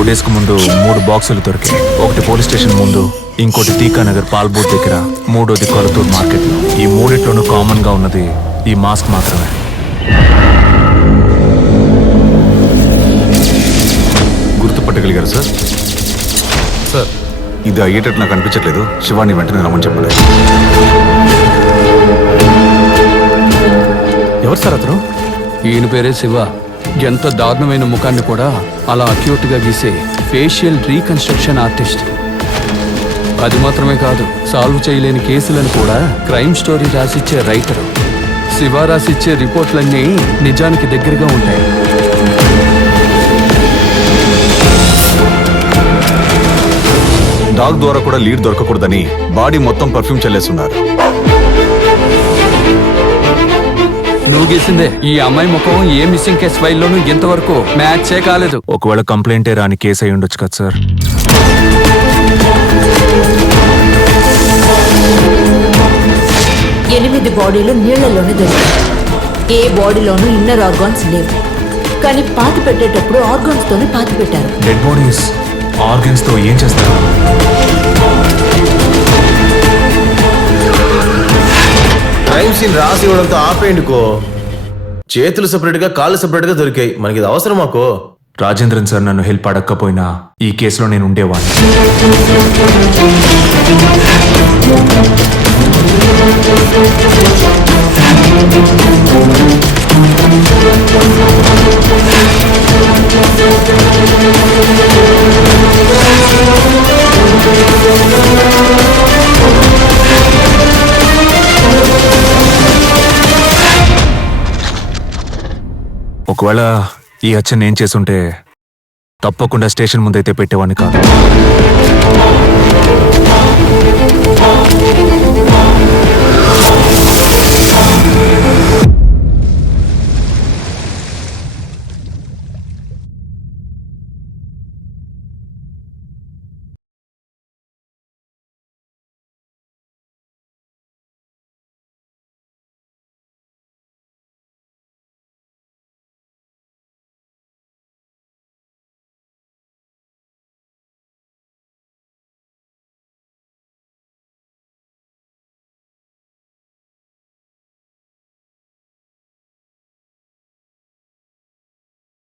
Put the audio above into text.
4 days కు ముందు 3 బాక్సులు దొరికాయి. ఒకటి పోలీస్ స్టేషన్ ముందు, ఇంకోటి టీకానగర్ పాల్బోట్ దగ్గర, మూడోది కొలతూరు మార్కెట్లో. ఈ మూడిట్లోనూ కామన్ గా ఉన్నది ఈ మాస్క్ మాత్రమే. గుర్తుపట్టగలిగారు సార్? సార్, ఇది అయ్యేటట్టు నాకు అనిపించట్లేదు. శివాని వెంటనే రమ్మని చెప్పండి. ఎవరు సార్ అతను? ఈయన పేరే శివ. ఎంత దారుణమైన ముఖాన్ని కూడా అలా అక్యూట్గా గీసే ఫేషియల్ రీకన్స్ట్రక్షన్ ఆర్టిస్ట్. అది మాత్రమే కాదు, సాల్వ్ చేయలేని కేసులను కూడా క్రైమ్ స్టోరీ రాసిచ్చే రైటరు. శివ రాసిచ్చే రిపోర్ట్లన్నీ నిజానికి దగ్గరగా ఉంటాయి. డాగ్ ద్వారా కూడా లీడ్ దొరకకూడదని బాడీ మొత్తం పర్ఫ్యూమ్ చల్లేస్తున్నారు. నువ్వు గీసిందే. ఈ అమ్మాయి ముఖం ఏ మిస్సింగ్ కేసు ఫైల్లోనూ ఇంతవరకు మ్యాచే కాలేదు. ఒకవేళ కంప్లైంటే రాని కేసు అయి ఉండొచ్చు కదా సార్. 8 బాడీలు నీళ్లలోనే దొరికాయి. ఏ బాడీలోనూ ఇన్నర్ ఆర్గాన్స్ లేవు, కానీ పాతి పెట్టేటప్పుడు ఆర్గాన్స్ తోనే పాతి పెట్టారు. డెడ్ బాడీస్ ఆర్గన్స్ తో ఏం చేస్తారు? క్రైమ్ సీన్ రాసి ఇవ్వడంతో ఆపేయండికో. చేతులు సెపరేట్ గా, కాళ్ళు సెపరేట్ గా దొరికాయి. మనకి ఇది అవసరం మాకో. రాజేంద్రన్ సార్ నన్ను హెల్ప్ అడగకపోయినా ఈ కేసులో నేను ఉండేవాడిని. ఒకవేళ ఈ హత్య నేను చేసుంటే తప్పకుండా స్టేషన్ ముందైతే పెట్టేవాడిని కాదు.